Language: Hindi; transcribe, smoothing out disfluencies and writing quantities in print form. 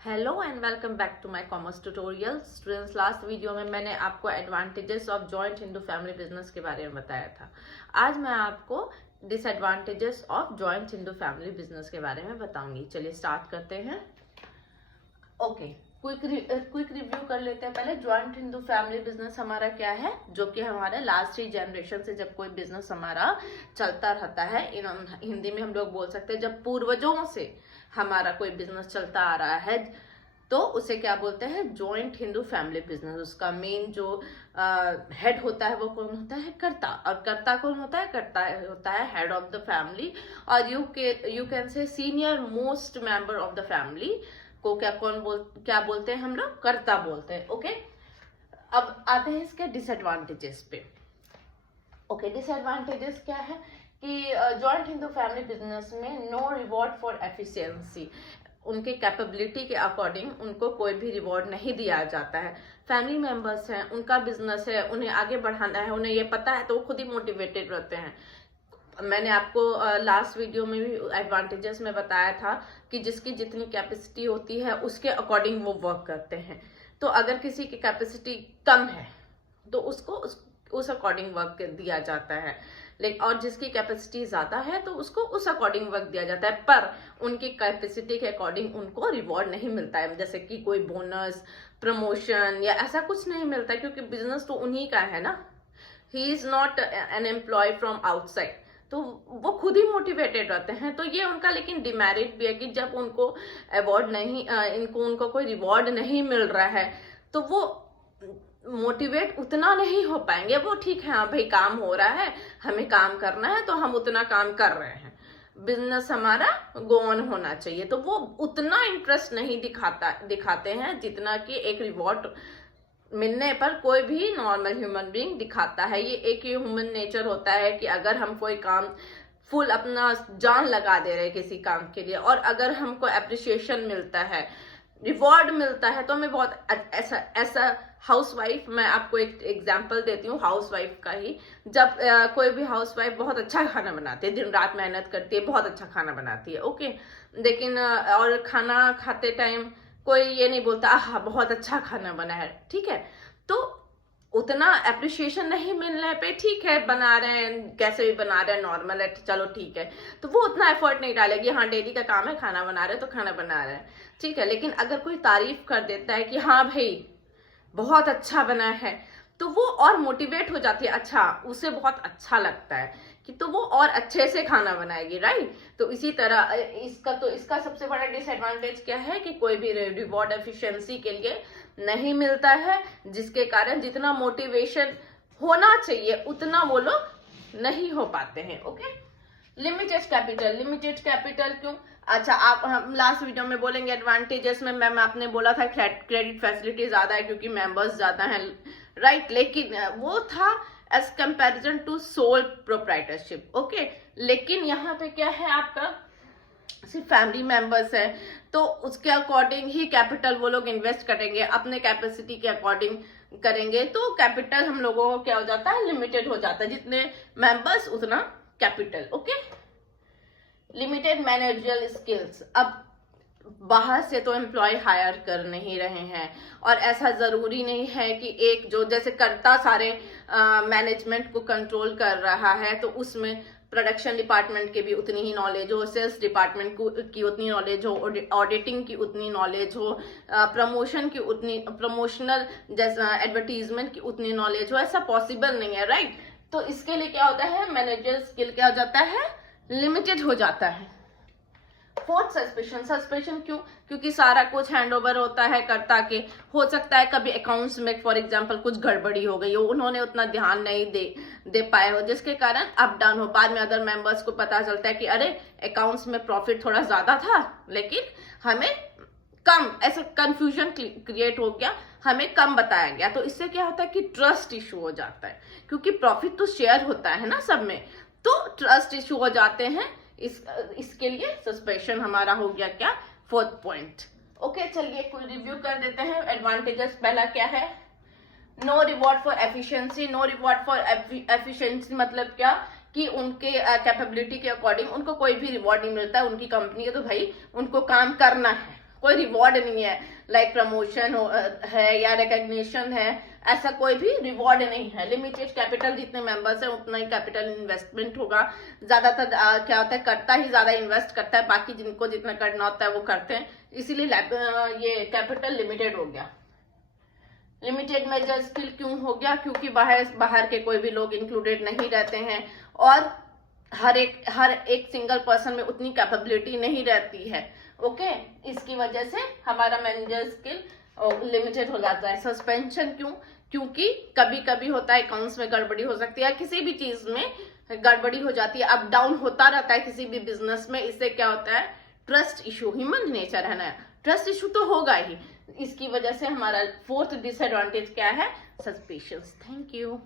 Hello and welcome back to my commerce tutorial students. Last video में मैंने आपको advantages of joint Hindu family business के बारे में बताया था। आज मैं आपको disadvantages of joint Hindu family business के बारे में बताऊंगी। चलिए स्टार्ट करते हैं। ओके, क्विक रिव्यू कर लेते हैं। पहले जॉइंट हिंदू फैमिली बिजनेस हमारा क्या है, जो कि हमारे लास्ट 3 जनरेशन से जब कोई बिजनेस हमारा चलता रहता है, हिंदी में हम लोग बोल सकते हैं जब पूर्वजों से हमारा कोई बिजनेस चलता आ रहा है तो उसे क्या बोलते हैं, जॉइंट हिंदू फैमिली बिजनेस। उसका मेन जो हेड होता है वो कौन होता है, कर्ता। और कर्ता कौन होता है, कर्ता होता है हेड ऑफ द फैमिली, और you can say senior most member of the family को क्या बोलते हैं हम लोग, कर्ता बोलते हैं। ओके, अब आते हैं इसके डिसएडवांटेजेस पे। ओके, डिसएडवांटेजेस क्या है कि जॉइंट हिंदू फैमिली बिजनेस में नो रिवॉर्ड फॉर एफिशिएंसी। उनके कैपेबिलिटी के अकॉर्डिंग उनको कोई भी रिवॉर्ड नहीं दिया जाता है। फैमिली मेंबर्स हैं, उनका बिजनेस है, उन्हें आगे बढ़ाना है, उन्हें ये पता है, तो वो खुद ही मोटिवेटेड रहते हैं। मैंने आपको लास्ट वीडियो में भी एडवांटेजेस में बताया था कि जिसकी जितनी कैपेसिटी होती है उसके अकॉर्डिंग वो वर्क करते हैं। तो अगर किसी की कैपेसिटी कम है तो उसको उस अकॉर्डिंग वर्क दिया जाता है, लेकिन और जिसकी कैपेसिटी ज्यादा है तो उसको उस अकॉर्डिंग वर्क दिया जाता है, पर उनकी कैपेसिटी के अकॉर्डिंग उनको रिवॉर्ड नहीं मिलता है, जैसे कि कोई बोनस, प्रमोशन या ऐसा कुछ नहीं मिलता है, क्योंकि बिजनेस तो उन्हीं का है ना। He is not an employ from outside, तो वो खुद ही मोटिवेटेड रहते हैं। तो ये उनका लेकिन डिमेरिट भी है कि जब उनको अवार्ड नहीं उनको कोई रिवॉर्ड नहीं मिल रहा है तो वो मोटिवेट उतना नहीं हो पाएंगे। वो ठीक है, हाँ भाई काम हो रहा है, हमें काम करना है तो हम उतना काम कर रहे हैं, बिजनेस हमारा गो ऑन होना चाहिए, तो वो उतना इंटरेस्ट नहीं दिखाते हैं जितना कि एक रिवॉर्ड मिलने पर कोई भी नॉर्मल ह्यूमन बीइंग दिखाता है। ये एक ह्यूमन नेचर होता है कि अगर हम कोई काम फुल अपना जान लगा दे रहे किसी काम के लिए, और अगर हमको अप्रिसिएशन मिलता है, रिवॉर्ड मिलता है, तो हमें बहुत ऐसा हाउसवाइफ, मैं आपको एक एग्जांपल देती हूँ हाउसवाइफ का ही। जब कोई भी हाउसवाइफ बहुत अच्छा खाना बनाती है, दिन रात मेहनत करती है, बहुत अच्छा खाना बनाती है, ओके, लेकिन और खाना खाते टाइम कोई ये नहीं बोलता आह बहुत अच्छा खाना बना है, ठीक है, तो उतना अप्रिशिएशन नहीं मिलने पे ठीक है बना रहे हैं, कैसे भी बना रहे हैं, नॉर्मल है, चलो ठीक है, तो वो उतना एफर्ट नहीं डालेगी। हाँ डेली का काम है, खाना बना रहे हैं तो खाना बना रहे हैं, ठीक है। लेकिन अगर कोई तारीफ कर देता है कि हाँ भाई बहुत अच्छा बना है, तो वो और मोटिवेट हो जाती है, अच्छा उसे बहुत अच्छा लगता है कि तो वो और अच्छे से खाना बनाएगी, राइट। तो इसी तरह इसका सबसे बड़ा डिसएडवांटेज क्या है कि कोई भी रिवॉर्ड एफिशिएंसी के लिए नहीं मिलता है, जिसके कारण जितना मोटिवेशन होना चाहिए उतना वो लोग नहीं हो पाते हैं। ओके, लिमिटेड कैपिटल क्यों? अच्छा, आप हम लास्ट वीडियो में बोलेंगे एडवांटेजेस में मैम आपने बोला था क्रेडिट फैसिलिटी ज्यादा है क्योंकि मेंबर्स ज्यादा हैं, राइट, लेकिन वो था as comparison to sole proprietorship, okay. लेकिन यहाँ पे क्या है, आपका सिर्फ फैमिली मेंबर्स है तो उसके अकॉर्डिंग ही कैपिटल वो लोग इन्वेस्ट करेंगे, अपने कैपेसिटी के अकॉर्डिंग करेंगे, तो कैपिटल हम लोगों को क्या हो जाता है, लिमिटेड हो जाता है, जितने मेंबर्स उतना capital, okay. Limited managerial skills, अब बाहर से तो एम्प्लॉय हायर कर नहीं रहे हैं, और ऐसा जरूरी नहीं है कि एक जो जैसे कर्ता सारे मैनेजमेंट को कंट्रोल कर रहा है तो उसमें प्रोडक्शन डिपार्टमेंट की भी उतनी ही नॉलेज हो, सेल्स डिपार्टमेंट की उतनी नॉलेज हो, ऑडिटिंग की उतनी नॉलेज हो, प्रमोशन की उतनी, प्रमोशनल जैसा एडवर्टीजमेंट की उतनी नॉलेज हो, ऐसा पॉसिबल नहीं है, राइट। तो इसके लिए क्या होता है, मैनेजर स्किल क्या हो जाता है, लिमिटेड हो जाता है। फोर्थ सस्पेशन क्यों? क्योंकि सारा कुछ हैंडओवर होता है कर्ता के, हो सकता है कभी अकाउंट्स में फॉर एग्जांपल कुछ गड़बड़ी हो गई हो, उन्होंने उतना ध्यान नहीं दे पाए हो, जिसके कारण अप डाउन हो, बाद में अदर मेंबर्स को पता चलता है कि अरे अकाउंट्स में प्रॉफिट थोड़ा ज्यादा था लेकिन हमें कम, ऐसा कंफ्यूजन क्रिएट हो गया, हमें कम बताया गया, तो इससे क्या होता है कि ट्रस्ट इशू हो जाता है, क्योंकि प्रॉफिट तो शेयर होता है ना सब में, तो ट्रस्ट इशू हो जाते हैं। इसके लिए सस्पेशन हमारा हो गया क्या, फोर्थ पॉइंट। ओके, चलिए कोई रिव्यू कर देते हैं एडवांटेजेस। पहला क्या है, no reward for efficiency. No reward for efficiency मतलब क्या कि उनके कैपेबिलिटी के अकॉर्डिंग उनको कोई भी रिवॉर्ड नहीं मिलता है, उनकी कंपनी है तो भाई उनको काम करना है, कोई रिवॉर्ड नहीं है, लाइक प्रमोशन है या रिकग्निशन है, ऐसा कोई भी रिवॉर्ड नहीं है। लिमिटेड कैपिटल, जितने मेंबर्स हैं उतना ही कैपिटल इन्वेस्टमेंट होगा। ज्यादातर क्या होता है, करता ही ज्यादा इन्वेस्ट करता है, बाकी जिनको जितना करना होता है वो करते हैं, इसीलिए ये कैपिटल लिमिटेड हो गया। लिमिटेड मेजर स्किल क्यों हो गया, क्योंकि बाहर के कोई भी लोग इंक्लूडेड नहीं रहते हैं और हर एक सिंगल पर्सन में उतनी कैपेबिलिटी नहीं रहती है। ओके, इसकी वजह से हमारा मैनेजर स्किल लिमिटेड हो जाता है। सस्पेंशन क्यों, क्योंकि कभी कभी होता है अकाउंट्स में गड़बड़ी हो सकती है, किसी भी चीज में गड़बड़ी हो जाती है, अप डाउन होता रहता है किसी भी बिजनेस में। इससे क्या होता है, ट्रस्ट इशू, ह्यूमन नेचर है ना, ट्रस्ट इशू तो होगा ही। इसकी वजह से हमारा फोर्थ डिसएडवांटेज क्या है, सस्पिशियस। Thank you.